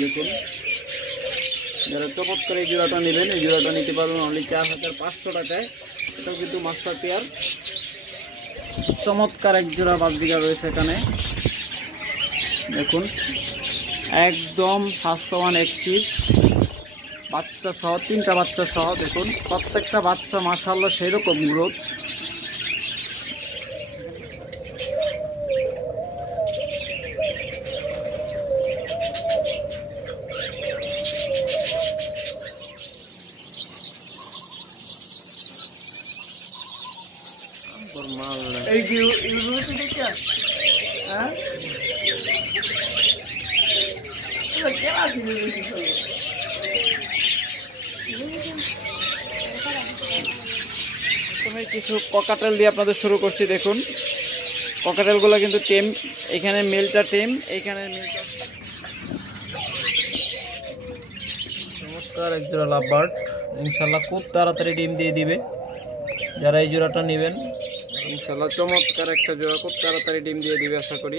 দেখুন, যারা চমৎকার এই জোড়াটা নেবেন এই জোড়াটা নিতে পারবেন অনলি 4500 টাকায়। এটাও কিন্তু মাস্টার পেয়ার, চমৎকার এক জোড়া বাজবিঘা রয়েছে এখানে। দেখুন একদম স্বাস্থ্যবান একটি বাচ্চা সহ, 3টা বাচ্চা সহ। দেখুন প্রত্যেকটা বাচ্চা মাশাআল্লাহ সেরকম গ্রোথ। কিছু ককাটেল দিয়ে আপনাদের শুরু করছি। দেখুন ককাটেলগুলো কিন্তু টেম, এখানে মেলটা টেম, এখানে মেলটা। চমৎকার এক জোড়া লাভবার্ড, ইনশাল্লাহ খুব তাড়াতাড়ি ডিম দিয়ে দিবে। যারা এই জোড়াটা নেবেন ইনশাল্লাহ চমৎকার একটা জোড়া, খুব তাড়াতাড়ি ডিম দিয়ে দিবে আশা করি।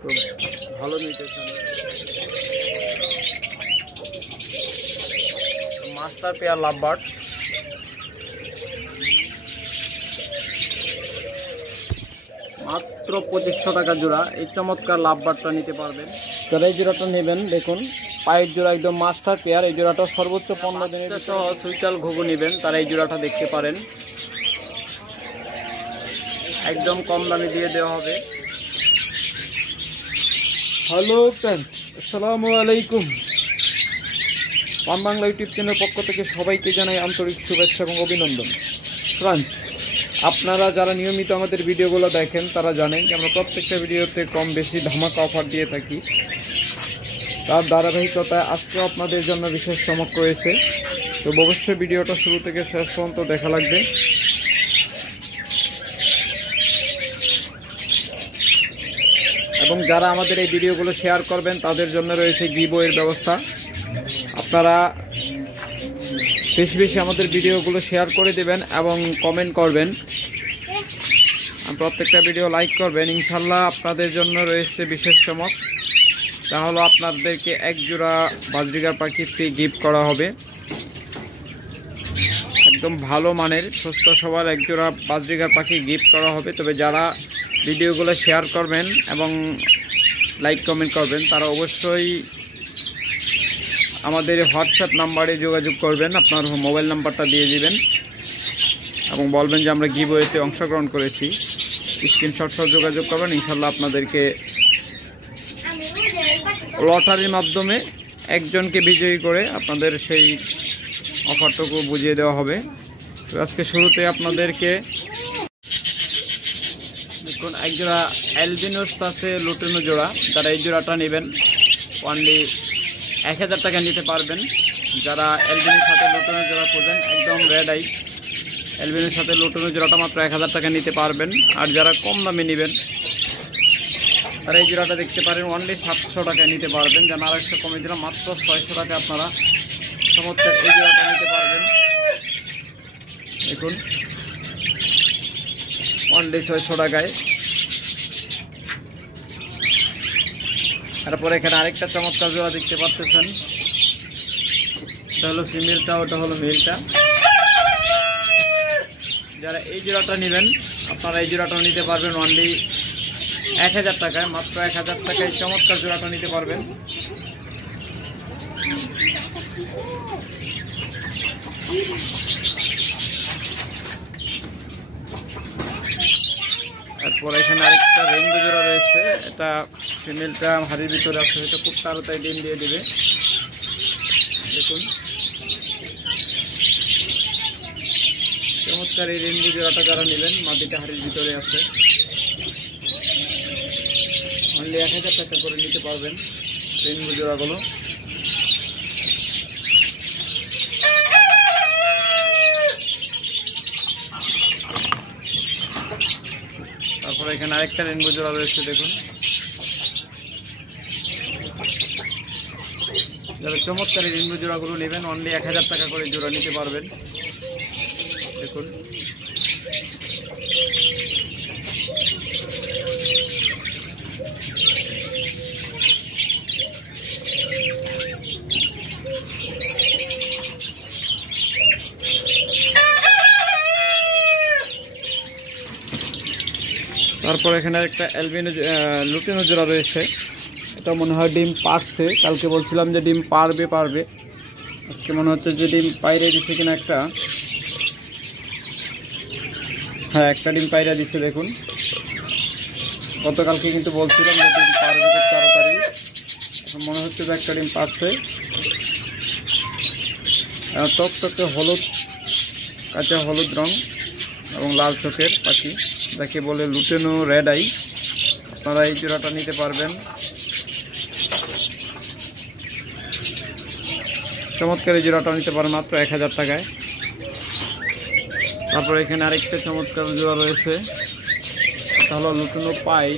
খুব ভালো নিউট্রিশন, মাস্টার পেয়ার লাভবার্ড। মাত্র 2500 টাকা জোড়া এই চমৎকার লাভবার্ডটা নিতে পারবেন। যারা এই জোড়াটা নেবেন দেখুন পায়ের জোড়া একদম মাস্টার পেয়ার। এই জোড়াটা সর্বোচ্চ 15 দিনের সহ সুইটাল ঘুঘু নেবেন তারা এই জোড়াটা দেখতে পারেন, একদম কম দামে দিয়ে দেওয়া হবে। হ্যালো ফ্রেন্ডস, আসসালামু আলাইকুম। ওয়ান বাংলা ইউটিউব চ্যানেলের পক্ষ থেকে সবাইকে জানাই আন্তরিক শুভেচ্ছা এবং অভিনন্দন। ফ্রেন্ডস, আপনারা যারা নিয়মিত আমাদের ভিডিওগুলো দেখেন তারা জানেন যে আমরা প্রত্যেকটা ভিডিওতে কম বেশি ধামাকা অফার দিয়ে থাকি। তার ধারাবাহিকতায় আজকেও আপনাদের জন্য বিশেষ চমক রয়েছে, তো অবশ্যই ভিডিওটা শুরু থেকে শেষ পর্যন্ত দেখা লাগবে। এবং যারা আমাদের এই ভিডিওগুলো শেয়ার করবেন তাদের জন্য রয়েছে গিভওয়ের ব্যবস্থা। আপনারা বেশি বেশি আমাদের ভিডিওগুলো শেয়ার করে দেবেন এবং কমেন্ট করবেন, প্রত্যেকটা ভিডিও লাইক করবেন। ইনশাল্লাহ আপনাদের জন্য রয়েছে বিশেষ চমক, তা হলো আপনাদেরকে এক জোড়া বাজরিগার পাখি ফ্রি গিফট করা হবে। একদম ভালো মানের সুস্থ সবার এক জোড়া বাজরিগার পাখি গিফট করা হবে। তবে যারা ভিডিওগুলো শেয়ার করবেন এবং লাইক কমেন্ট করবেন তারা অবশ্যই আমাদের হোয়াটসঅ্যাপ নাম্বারে যোগাযোগ করবেন, আপনার মোবাইল নাম্বারটা দিয়ে দিবেন এবং বলবেন যে আমরা গিভওয়েতে অংশগ্রহণ করেছি। স্ক্রিনশট সহ যোগাযোগ করবেন, ইনশাল্লাহ আপনাদেরকে লটারির মাধ্যমে একজনকে বিজয়ী করে আপনাদের সেই অফারটুকু বুঝিয়ে দেওয়া হবে। তো আজকে শুরুতে আপনাদেরকে দেখুন এক জোড়া অ্যালবিনোস আছে লুটিনো জোড়া। যারা এই জোড়াটা নেবেন অনলি 1000 টাকা নিতে পারবেন। যারা অ্যালবিনোর সাথে লুটিনো জোড়া খোঁজেন, একদম রেড আই অ্যালবিনোর সাথে লুটিনো জোড়াটা মাত্র 1000 টাকা নিতে পারবেন। আর যারা কম দামে নেবেন তারা এই জোড়াটা দেখতে পারেন অনলি 700 টাকায় নিতে পারবেন। যেন আর একটু কমে দিলাম, মাত্র 600 টাকা আপনারা চমৎকার এই জোড়াটা নিতে পারবেন। দেখুন অনলি 600 টাকায়। তারপরে এখানে আরেকটা চমৎকার জোড়া দেখতে পাচ্ছেন, এটা হলো ফিমেলটা, ওটা হলো মেলটা। যারা এই জোড়াটা নেবেন আপনারা এই জোড়াটা নিতে পারবেন অনলি 1000 টাকায়, মাত্র 1000 টাকায় চমৎকার জোড়াটা নিতে পারবেন। তারপর এখানে আরেকটা রেইনবো জোড়া রয়েছে, এটা ফিমেলটা হাড়ির ভিতরে আছে, এটা খুব তাড়াতাড়ি ডিম দিয়ে দিবে। দেখুন চমৎকার এই রেইনবো জোড়াটা যারা নেবেন মাটিটা হাড়ির ভিতরে আছে, অনলি 1000 টাকা করে নিতে পারবেন রেইনবো জোড়াগুলো। তারপরে এখানে আরেকটা রেইনবো জোড়া রয়েছে। দেখুন যারা চমৎকার রেইনবো জোড়াগুলো নেবেন অনলি 1000 টাকা করে জোড়া নিতে পারবেন। দেখুন তারপর এখানে একটা অ্যালবিনো লুটিনো জোড়া রয়েছে, এটা মনে হয় ডিম পারছে। কালকে বলছিলাম যে ডিম পারবে, আজকে মনে হচ্ছে যে ডিম পাইরে দিচ্ছে কিনা একটা। হ্যাঁ, একটা ডিম পাইরা দিচ্ছে দেখুন। গতকালকে কিন্তু বলছিলাম যে ডিম পারবে খুব তাড়াতাড়ি, এখন মনে হচ্ছে যে একটা ডিম পারছে। টকটকে হলুদ, কাঁচা হলুদ রং এবং লাল চোখের পাখি, যাকে বলে লুটেনো রেড আই। আপনারা এই জোড়াটা নিতে পারবেন। চমৎকার এই জোড়াটা নিতে পারেন মাত্র 1000 টাকায়। তারপর এখানে আরেকটা চমৎকার জোড়া রয়েছে, এটা হলো লুটেনো পাই।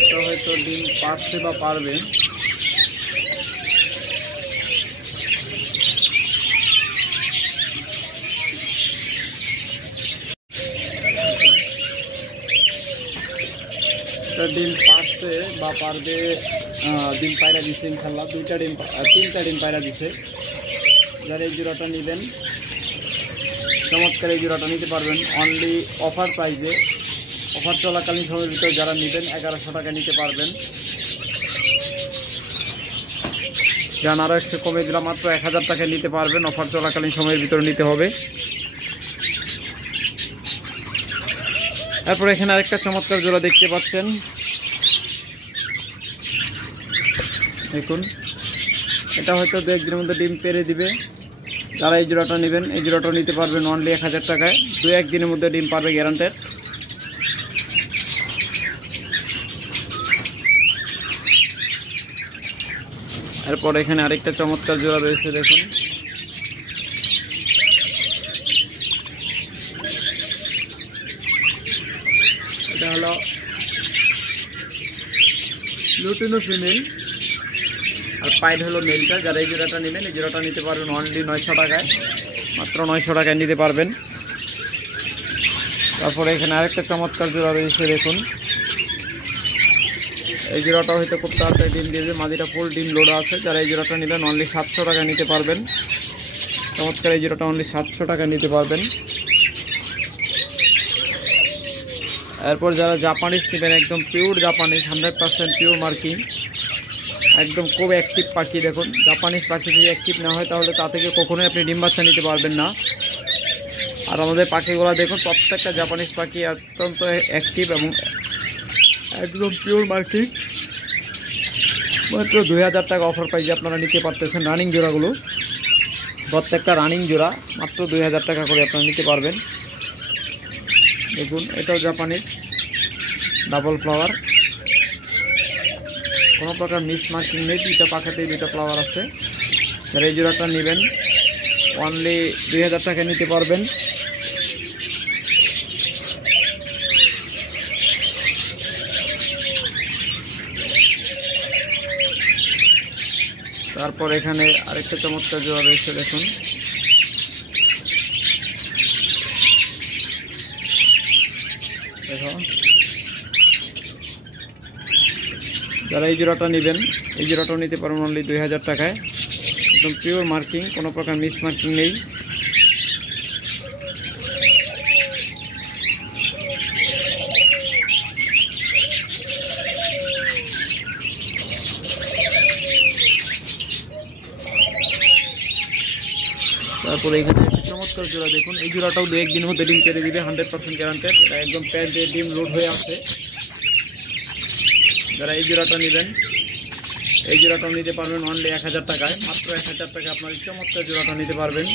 এটা হয়তো ডিম পারছে বা পারবে। ডিম পারছে বা পারবে, ডিম পায়রা দিচ্ছে ইনশাল্লাহ। তিনটা ডিম পায়রা দিচ্ছে। যারা এই জোড়াটা নেবেন, চমৎকার এই জোড়াটা নিতে পারবেন অনলি অফার প্রাইসে। অফার চলাকালীন সময়ের ভিতরে যারা নেবেন 1100 টাকা নিতে পারবেন। যান আরও একটু কমে দিলাম, মাত্র 1000 টাকা নিতে পারবেন। অফার চলাকালীন সময়ের ভিতরে নিতে হবে। তারপর এখানে আরেকটা চমৎকার জোড়া দেখতে পাচ্ছেন, দেখুন। এটা হয়তো 2-1 দিনের মধ্যে ডিম পেরে দিবে। যারা এই জোড়াটা নেবেন, এই জোড়াটা নিতে পারবেন অনলি 1000 টাকায়। 2-1 দিনের মধ্যে ডিম পারবে, গ্যারান্টেড। এরপর এখানে আরেকটা চমৎকার জোড়া রয়েছে, দেখুন। এটা হলো লুটিনো ফিমেল, আর পাইড হলো মেলটা। যারা এই জোড়াটা নেবেন, এই জোড়াটা নিতে পারবেন অনলি 900 টাকায়, মাত্র 900 টাকায় নিতে পারবেন। তারপরে এখানে আরেকটা চমৎকার জোড়া রয়েছে, দেখুন। এই জোড়াটা হয়তো খুব তাড়াতাড়ি ডিম দিয়েছে, মাদিটা ফুল ডিম লোডা আছে। যারা এই জোড়াটা নেবেন অনলি 700 টাকা নিতে পারবেন। চমৎকার এই জোড়াটা অনলি 700 টাকা নিতে পারবেন। এরপর যারা জাপানিজ নেবেন, একদম পিওর জাপানিজ, 100% পিওর মার্কিং, একদম খুব অ্যাক্টিভ পাখি। দেখুন, জাপানিজ পাখি যদি অ্যাক্টিভ না হয় তাহলে তা থেকে কখনোই আপনি ডিম বাচ্চা নিতে পারবেন না। আর আমাদের পাখিগুলো দেখুন, প্রত্যেকটা জাপানিজ পাখি অত্যন্ত অ্যাক্টিভ এবং একদম পিওর মার্কিং। মাত্র 2000 টাকা অফার প্রাইসে আপনারা নিতে পারতেছেন রানিং জোড়াগুলো। প্রত্যেকটা রানিং জোড়া মাত্র 2000 টাকা করে আপনারা নিতে পারবেন। দেখুন, এটাও জাপানিজ ডাবল ফ্লাওয়ার, কোনো প্রকার মিস মার্কিং নেই। 2টা পাখাতেই 2টা ফ্লাওয়ার আছে। যারা এই জোড়াটা নেবেন অনলি 2000 টাকা নিতে পারবেন। তারপর এখানে আরেকটা চমৎকার জোড়া রয়েছে, দেখুন। দেখো, যারা এই জোড়াটা নেবেন, এই জোড়াটাও নিতে পারবেন অনলি 2000 টাকায়। একদম পিওর মার্কিং, কোনো প্রকার মিস মার্কিং নেই। তারপরে এখানে একটা চমৎকার জোড়া দেখুন। এই জোড়াটাও 2-1 দিনের মধ্যে ডিম পেরে দিবে, 100% গ্যারান্টেড। এটা একদম প্যাড দিয়ে ডিম লোড হয়ে আছে। যারা এই জোড়াটা নেবেন, এই জোড়াটাও নিতে পারবেন অনলি 1000 টাকায়। মাত্র 1000 টাকা আপনার এই চমৎকার জোড়াটা নিতে পারবেন।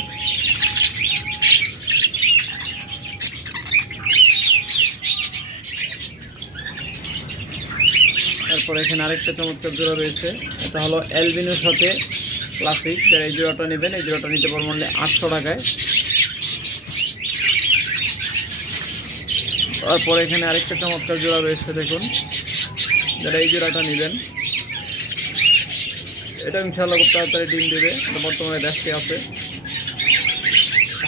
তারপর এখানে আরেকটা চমৎকার জোড়া রয়েছে, এটা হলো অ্যালবিনোর সাথে ক্লাসিক। যারা এই জোড়াটা নেবেন, এই জোড়াটা নিতে পারবেন অনলি 800 টাকায়। তারপর এখানে আরেকটা চমৎকার জোড়া রয়েছে, দেখুন। যারা এই জোড়াটা নেবেন, এটা ইনশাআল্লাহ খুব তাড়াতাড়ি ডিম দেবে। এটা বর্তমানে ব্যস্তে আছে,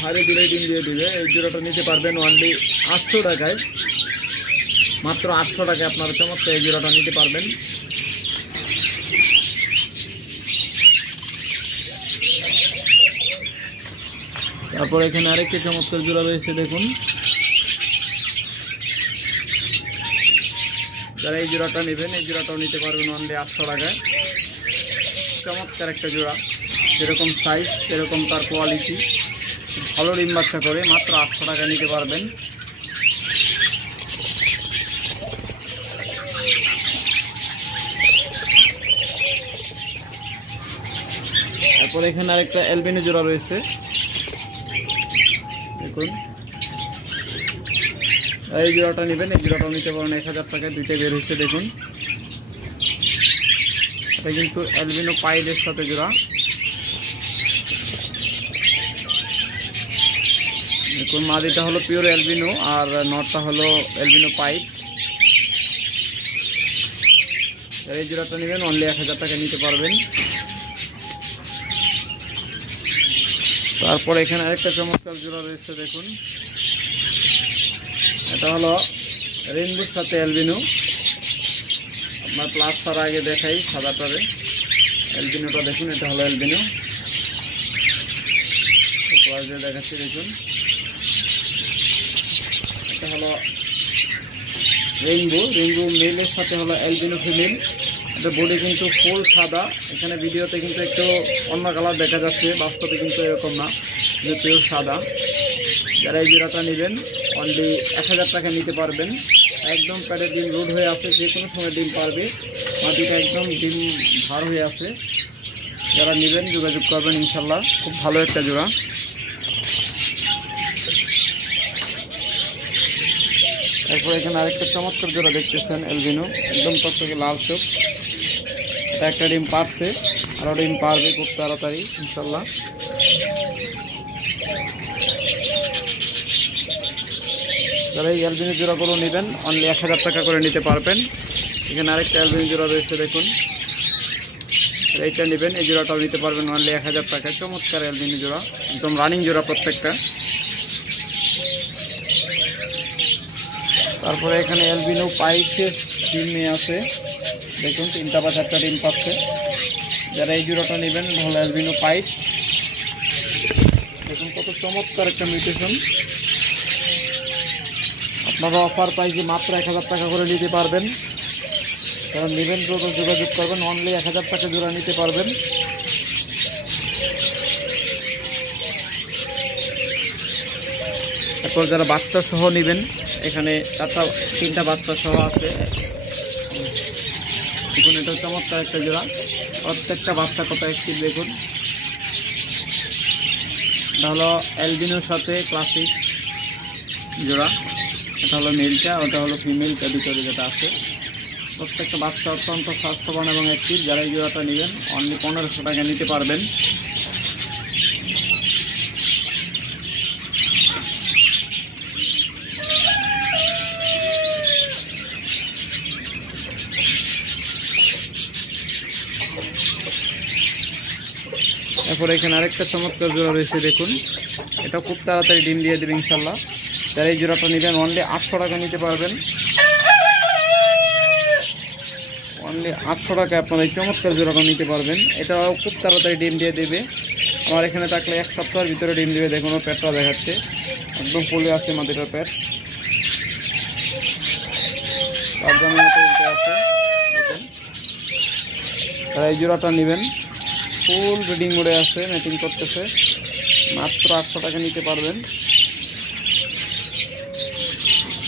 হারে দিলেই ডিম দিয়ে দিবে। এই জোড়াটা নিতে পারবেন অনলি 800 টাকায়, মাত্র 800 টাকায় আপনারা চমৎকার এই জোড়াটা নিতে পারবেন। তারপর এখানে আরেকটি চমৎকার জোড়া রয়েছে দেখুন। যারা এই জোড়াটা নেবেন এই জোড়াটাও নিতে পারবেন অনলি 800 টাকায়। চমৎকার একটা জোড়া, যেরকম সাইজ সেরকম তার কোয়ালিটি, ভালো ডিম বাচ্চা করে মাত্র 800 টাকা নিতে পারবেন। তারপর এখানে আরেকটা অ্যালবিনো জোড়া রয়েছে দেখুন। এই জোড়াটা নেবেন এই জোড়াটাও নিতে পারেন 1000 টাকায়। দুইটা বের হচ্ছে দেখুন। এটা কিন্তু অ্যালবিনো পাইডের সাথে জোড়া। দেখুন মাদিটা হলো পিওর অ্যালবিনো আর নটটা হলো অ্যালবিনো পাইড। এই জোড়াটা নেবেন অনলি 1000 টাকা নিতে পারবেন। তারপর এখানে আরেকটা চমৎকার জোড়া রয়েছে দেখুন। এটা হলো রেইনবোর সাথে অ্যালবিনো। আপনার প্লাস্টার আগে দেখাই সাদাটারে, অ্যালবিনোটা দেখুন। এটা হলো অ্যালবিনো, দেখাচ্ছি দেখুন। এটা হলো রেইনবো মেলের সাথে হলো অ্যালবিনো ফিমেল। এটা বডি কিন্তু ফুল সাদা। এখানে ভিডিওতে কিন্তু একটু অন্য কালার দেখা যাচ্ছে, বাস্তবে কিন্তু এরকম না, পিওর সাদা। যারা এই জোড়াটা নেবেন অনলি 1000 টাকা নিতে পারবেন। একদম প্যাডে ডিম লোড হয়ে আছে, যে কোনো সময় ডিম পারবে। মাটিটা একদম ডিম ভার হয়ে আছে। যারা নেবেন যোগাযোগ করবেন ইনশাল্লাহ। খুব ভালো একটা জোড়া। তারপর এখানে আরেকটা চমৎকার জোড়া দেখতেছেন অ্যালবিনো, একদম টকটকে লাল চোখ। এটা একটা ডিম পারছে, আরও ডিম পারবে খুব তাড়াতাড়ি ইনশাল্লাহ। যারা এই অ্যালবিনো জোড়াগুলো নেবেন অনলি 1000 টাকা করে নিতে পারবেন। এখানে আরেকটা অ্যালবিনো জোড়া রয়েছে দেখুন। এইটা নেবেন এই জোড়াটাও নিতে পারবেন অনলি 1000 টাকায়। চমৎকার অ্যালবিনো জোড়া, একদম রানিং জোড়া প্রত্যেকটা। তারপরে এখানে অ্যালবিনো পাইডের ডিম নিয়ে আছে দেখুন, 3টা বা 4টা ডিম পাচ্ছে। যারা এই জোড়াটা নেবেন ভালো অ্যালবিনো পাইড দেখুন, কত চমৎকার একটা মিউটেশন। আপনারা অফার প্রাইসে মাত্র 1000 টাকা করে নিতে পারবেন। কারণ নেবেন যোগাযোগ করবেন, অনলি 1000 টাকা জোড়া নিতে পারবেন। তারপর যারা বাচ্চা সহ নেবেন, এখানে 3টা বাচ্চা সহ আছে দেখুন। এটা চমৎকার একটা জোড়া, প্রত্যেকটা বাচ্চা কত অ্যাক্টিভ দেখুন। এটা হলো অ্যালবিনোর সাথে ক্লাসিক জোড়া। এটা হলো মেলটা, ওটা হলো ফিমেলটা, ভিতরে যেটা আছে। প্রত্যেকটা বাচ্চা অত্যন্ত স্বাস্থ্যবান এবং অ্যাক্টিভ। যারা এই জোড়াটা নেবেন অনলি 1500 টাকা নিতে পারবেন। তারপরে এখানে আরেকটা চমৎকার জোড়া রয়েছে দেখুন। এটা খুব তাড়াতাড়ি ডিম দিয়ে দেবে ইনশাল্লাহ। যারা এই জোড়াটা নেবেন অনলি 800 টাকা নিতে পারবেন। অনলি 800 টাকায় আপনারা এই চমৎকার জোড়াটা নিতে পারবেন। এটাও খুব তাড়াতাড়ি ডিম দিয়ে দেবে। আমার এখানে থাকলে 1 সপ্তাহের ভিতরে ডিম দেবে। দেখুন পেটটা দেখাচ্ছে, একদম ফুলে আছে মাটিটার পেট। আছে দেখুন। তারা এই জোড়াটা নেবেন, ফুল ব্রিডিং মোডে আছে, ম্যাটিং করতেছে। মাত্র 800 টাকা নিতে পারবেন।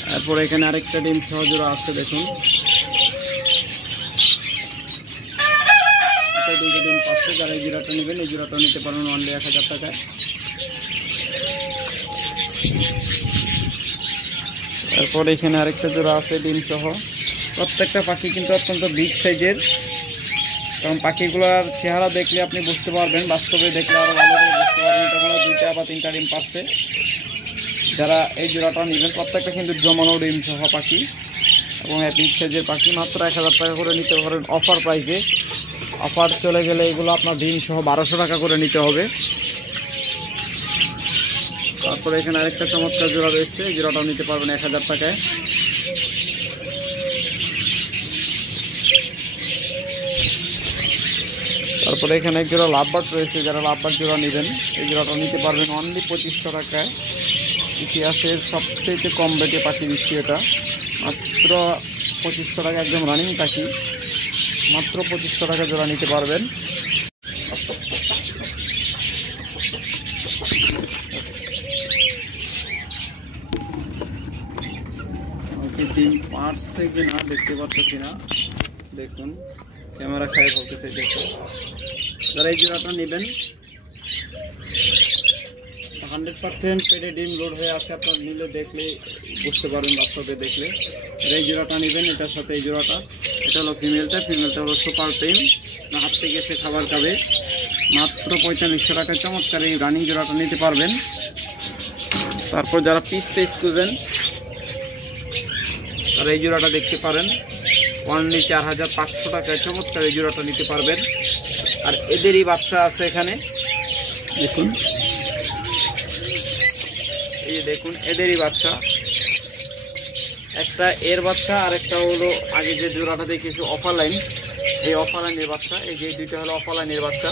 তারপরে এখানে আরেকটা ডিম সহ জোড়া আছে দেখুন। এটা 2টা ডিম পাচ্ছে। যারা এই জোড়াটা নেবেন এই জোড়াটা নিতে পারবেন অনলি 1000 টাকায়। তারপরে এখানে আরেকটা জোড়া আছে ডিম সহ। প্রত্যেকটা পাখি কিন্তু অত্যন্ত বিগ সাইজের, কারণ পাখিগুলোর চেহারা দেখলে আপনি বুঝতে পারবেন, বাস্তবে দেখলে আরও ভালো করে বুঝতে পারবেন। এটা কোনো 2টা বা 3টা ডিম পাচ্ছে। যারা এই জোড়াটা নেবেন প্রত্যেকটা কিন্তু জমানো ডিম সহ পাখি এবং বিগ সাইজের পাখি। মাত্র 1000 টাকা করে নিতে পারেন অফার প্রাইসে। অফার চলে গেলে এগুলো আপনার ডিম সহ 1200 টাকা করে নিতে হবে। তারপরে এখানে আরেকটা চমৎকার জোড়া রয়েছে, এই জোড়াটাও নিতে পারবেন 1000 টাকায়। তারপরে এখানে এক জোড়া লাভবার্ড রয়েছে, যারা লাভবার্ড জোড়া নেবেন এই জোড়াটা নিতে পারবেন অনলি 2500 টাকায়। ইতিহাসের সবচেয়ে কম রেটে পাখি দিচ্ছি, এটা মাত্র 2500 টাকা, একদম রানিং পাখি, মাত্র 2500 টাকা জোড়া নিতে পারবেন। ডিম পারছে কিনা দেখতে পাচ্ছি না, দেখুন ক্যামেরা খাই বলতেছে। দেখুন যারা এই জোড়াটা নেবেন 100% পেটে ডিম লোড হয়ে আছে, আপনার নিলে দেখলে বুঝতে পারবেন, বাস্তবে দেখলে। এই জোড়াটা নেবেন, এটার সাথে এই জোড়াটা, এটা হলো ফিমেলটা হলো সুপার টেম, হাত থেকে এসে খাবার খাবে, মাত্র 4500 টাকা চমৎকার এই রানিং জোড়াটা নিতে পারবেন। তারপর যারা পিস খুঁজবেন তারা এই জোড়াটা দেখতে পারেন অনলি 4500 টাকায় চমৎকার এই জোড়াটা নিতে পারবেন। আর এদেরই বাচ্চা আছে এখানে, দেখুন এই যে দেখুন এদেরই বাচ্চা, একটা এর বাচ্চা আর একটা হলো আগে যে জোড়াটা দেখেছি অফার লাইন, এই অফার লাইনের বাচ্চা। এই যে দুইটা হলো অফার লাইনের বাচ্চা,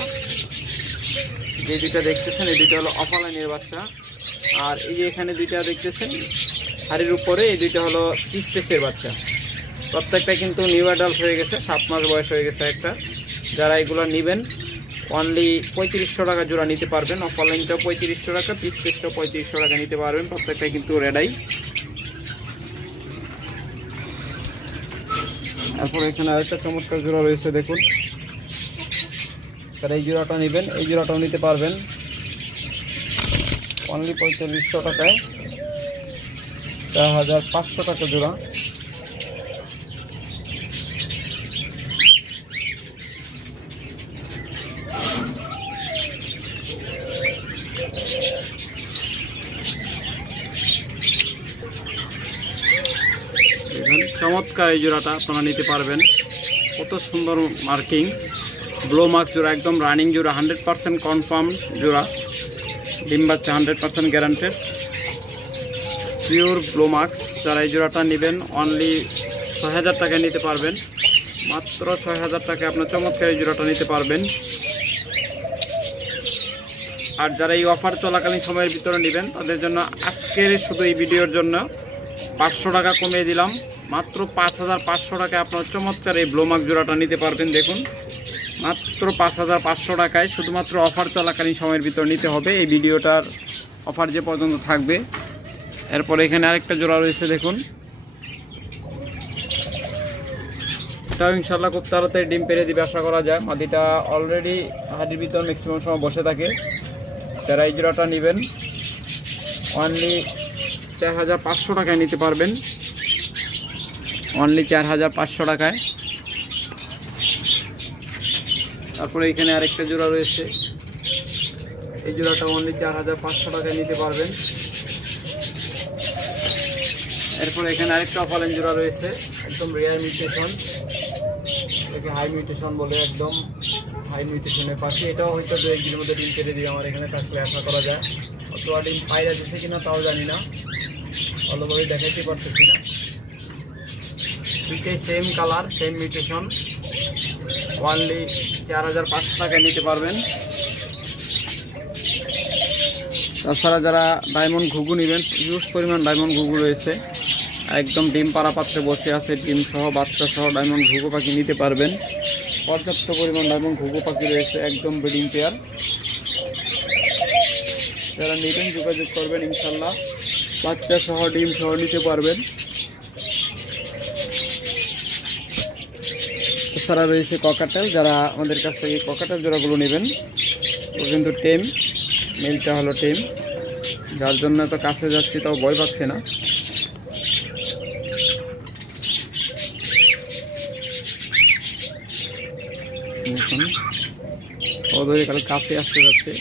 যে দুইটা দেখতেছেন এই দুইটা হলো অফার লাইনের বাচ্চা। আর এই যে এখানে দুইটা দেখতেছেন হাড়ির উপরে, এই দুইটা হলো স্পেসের বাচ্চা। প্রত্যেকটা কিন্তু নিউ অ্যাডাল্ট হয়ে গেছে, 7 মাস বয়স হয়ে গেছে একটা। যারা এগুলো নেবেন অনলি 3500 টাকা জোড়া নিতে পারবেন। অফার লাইনটাও 3500 টাকা, পিস পিসটাও 3500 টাকা নিতে পারবেন। প্রত্যেকটাই কিন্তু রেডাই। তারপর এখানে আরেকটা চমৎকার জোড়া রয়েছে, দেখুন তারা এই জোড়াটা নেবেন, এই জোড়াটাও নিতে পারবেন অনলি 4500 টাকায়, 4500 টাকা জোড়া। চমৎকার এই জোড়াটা আপনারা নিতে পারবেন, কত সুন্দর মার্কিং, ব্লো মার্ক জোড়া, একদম রানিং জোড়া, 100% কনফার্ম জোড়া, ডিম বাচ্চা 100% গ্যারান্টেড, পিওর ব্লো মার্কস। যারা এই জোড়াটা নেবেন অনলি 6000 টাকায় নিতে পারবেন, মাত্র 6000 টাকায় আপনার চমৎকার এই জোড়াটা নিতে পারবেন। আর যারা এই অফার চলাকালীন সময়ের ভিতরে নেবেন তাদের জন্য আজকের শুধু এই ভিডিওর জন্য 500 টাকা কমিয়ে দিলাম, মাত্র 5500 টাকায় আপনার চমৎকার এই ব্লোমার্ক জোড়াটা নিতে পারবেন। দেখুন মাত্র 5500 টাকায়, শুধুমাত্র অফার চলাকালীন সময়ের ভিতর নিতে হবে। এই ভিডিওটার অফার যে পর্যন্ত থাকবে। এরপরে এখানে আরেকটা জোড়া রয়েছে, দেখুন এটাও ইনশাল্লাহ খুব তাড়াতাড়ি ডিম পেরে দিবে আশা করা যায়। মাদিটা অলরেডি হাড়ির ভিতর ম্যাক্সিমাম সময় বসে থাকে। যারা এই জোড়াটা নেবেন অনলি 4500 টাকায় নিতে পারবেন, অনলি 4500 টাকায়। তারপরে এখানে আরেকটা জোড়া রয়েছে, এই জোড়াটা অনলি 4500 টাকায় নিতে পারবেন। এরপরে এখানে আরেকটা অফালাইন জোড়া রয়েছে, একদম রেয়ার মিউটেশন, এটাকে হাই মিউটেশন বলে, একদম হাই মিউটেশনের পাখি। এটাও হয়তো 2 একদিনের মধ্যে ডিম পেরে দিয়ে আমার এখানে থাকলে আশা করা যায়। অথবা ডিম পায়রা দিচ্ছে কিনা তাও জানি না, ভালোভাবে দেখাইতে পারতেছি না। দুইটাই same colour, same mutation, only 4500 টাকায় নিতে পারবেন। তাছাড়া যারা ডায়মন্ড ঘুঘু নেবেন, হিউজ পরিমাণ ডায়মন্ড ঘুঘু রয়েছে, একদম ডিম পাড়া পাত্রে বসে আছে, ডিম সহ বাচ্চা সহ ডায়মন্ড ঘুঘু পাখি নিতে পারবেন। পর্যাপ্ত পরিমাণ ডায়মন্ড ঘুঘু পাখি রয়েছে, একদম ব্রিডিং পেয়ার। যারা নেবেন যোগাযোগ করবেন, ইনশাল্লাহ বাচ্চা সহ ডিম সহ নিতে পারবেন। এছাড়া রয়েছে ককাটেল, যারা আমাদের কাছ থেকে ককাটেল জোড়াগুলো নেবেন, ও কিন্তু টেম, মেলটা হলো টেম, যার জন্য তো কাছে যাচ্ছি তাও ভয় পাচ্ছে না। দেখুন ওদের কাছে কাছে আসতে যাচ্ছে,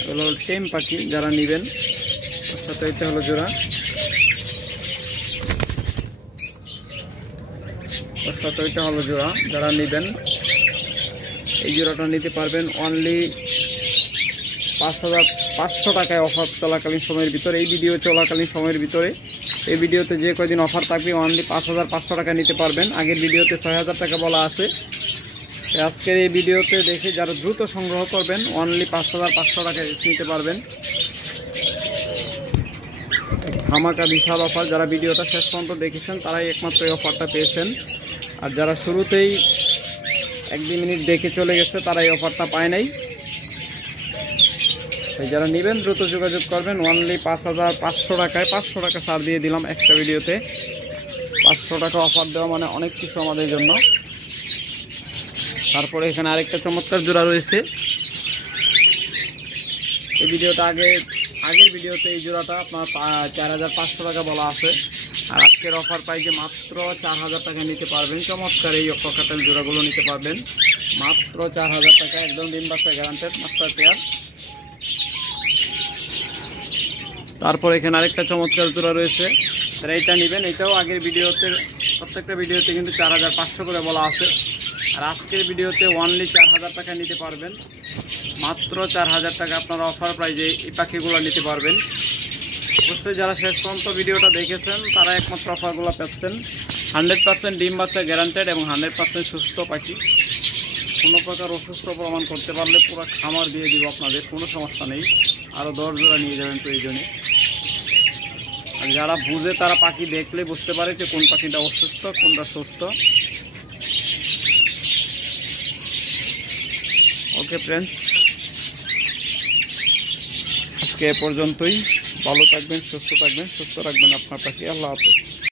এগুলো হলো টেম পাখি। যারা নেবেন তার সাথে এটা হলো জোড়া, তার সাথে এটা হলো জোড়া। যারা নেবেন এই জোড়াটা নিতে পারবেন অনলি 5500 টাকায়, অফার চলাকালীন সময়ের ভিতরে, এই ভিডিও চলাকালীন সময়ের ভিতরে। এই ভিডিওতে যে কয়দিন অফার থাকবে অনলি 5500 টাকা নিতে পারবেন। আগের ভিডিওতে 6000 টাকা বলা আছে, আজকের এই ভিডিওতে দেখে যারা দ্রুত সংগ্রহ করবেন অনলি 5500 টাকা নিতে পারবেন। ধামাকা বিশাল অফার, যারা ভিডিওটা শেষ পর্যন্ত দেখেছেন তারাই একমাত্র এই অফারটা পেয়েছেন, আর যারা শুরুতেই 1-2 মিনিট দেখে চলে গেছে তারা এই অফারটা পায় নাই। যারা নেবেন দ্রুত যোগাযোগ করবেন। অনলি 5500 টাকায় 500 টাকা ছাড় দিয়ে দিলাম একটা ভিডিওতে। 500 টাকা অফার দেওয়া মানে অনেক কিছু আমাদের জন্য। তারপরে এখানে আরেকটা চমৎকার জোড়া রয়েছে। এই ভিডিওটা আগের ভিডিওতে এই জোড়াটা আপনার 4500 টাকা বলা আছে, আর আজকের অফার প্রাইসে মাত্র 4000 টাকা নিতে পারবেন। চমৎকার এই ককাটেল জোড়াগুলো নিতে পারবেন মাত্র 4000 টাকা, একদম ডিম বাচ্চা গ্যারান্টেড মাস্টার পেয়ার। তারপর এখানে আরেকটা চমৎকার জোড়া রয়েছে, তারা এটা নেবেন। এটাও আগের ভিডিওতে প্রত্যেকটা ভিডিওতে কিন্তু 4500 করে বলা আছে, আর আজকের ভিডিওতে অনলি 4000 টাকা নিতে পারবেন মাত্র 4000 টাকা। আপনারা অফার প্রাইজে এই পাখিগুলো নিতে পারবেন। অবশ্যই যারা শেষ পর্যন্ত ভিডিওটা দেখেছেন তারা একমাত্র অফারগুলো পাচ্ছেন। 100% ডিম বাচ্চা গ্যারান্টেড এবং 100% সুস্থ পাখি। কোনো প্রকার অসুস্থ প্রমাণ করতে পারলে পুরো খামার দিয়ে দিব আপনাদের, কোনো সমস্যা নেই। আরও 10 জোড়া নিয়ে যাবেন প্রয়োজনে। আর যারা বুঝে তারা পাখি দেখলে বুঝতে পারে যে কোন পাখিটা অসুস্থ কোনটা সুস্থ। ওকে ফ্রেন্ডস, আজকে এ পর্যন্তই। ভালো থাকবেন, সুস্থ থাকবেন, সুস্থ রাখবেন আপনার পাখি। আল্লাহ হাফেজ।